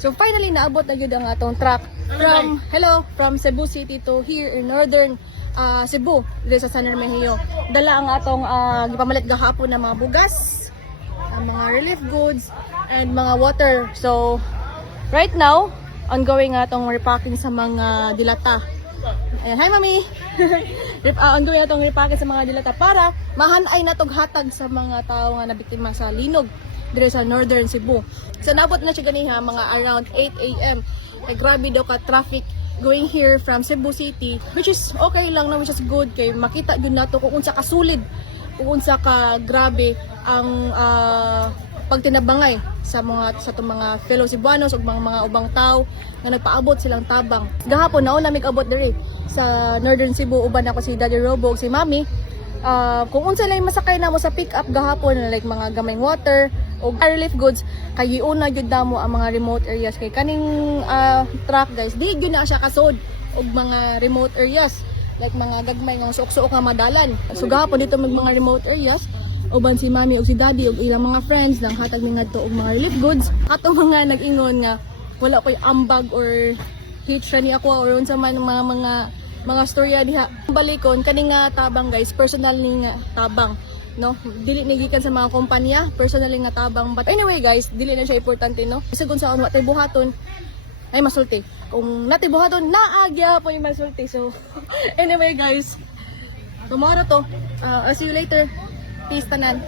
So finally naabot na gyud ang atong truck from Cebu City to here in northern Cebu, dito sa San Hermenio. Dala ang atong gipamalit gahapon na mga bugas, mga relief goods, and mga water. So right now, ongoing atong repacking sa mga dilata. Ayan, hi mami! Ongoing atong repacking sa mga dilata para mahanay na tong hatag sa mga tao nga nabiktima sa linog dire sa northern Cebu. So nabot na siya ganiha mga around 8 AM. Grabe daw ka traffic going here from Cebu City, which is okay lang na, which is good kay makita jud nato kung unsa ka sulid, kung unsa ka grabe ang pagtinabangay sa mga fellow Cebuanos ug mga ubang tao nga nagpaabot silang tabang. Gahapon naon namig abot diri sa northern Cebu, uban ako si Daddy Robo ug si Mami. Kung unsa lay masakay na mo sa pick up gahapon, like mga gamay water o relief goods, kay una jud damo ang mga remote areas kay kaning truck guys, di gyud na siya kasod og mga remote areas like mga gagmay nga suok-suok nga madalan. So gahapon dito mga remote areas, uban si Mami ug si Daddy ug ilang mga friends nang hatag ni ngadto og mga relief goods. Atong mga nag-ingon nga wala koy ambag or hitch ni ako or unsa man mga storya diha. Balikon kani nga tabang guys, personal ni nga tabang, no? Dili ni gikan sa mga kompanya, personal nga tabang. But anyway guys, dili na siya importante, no? Isa kun sa wa tay buhaton ay masulti. Kung natay buhaton naagya po yung masulti. So anyway guys, tomorrow to. I'll see you later. Peace tanan.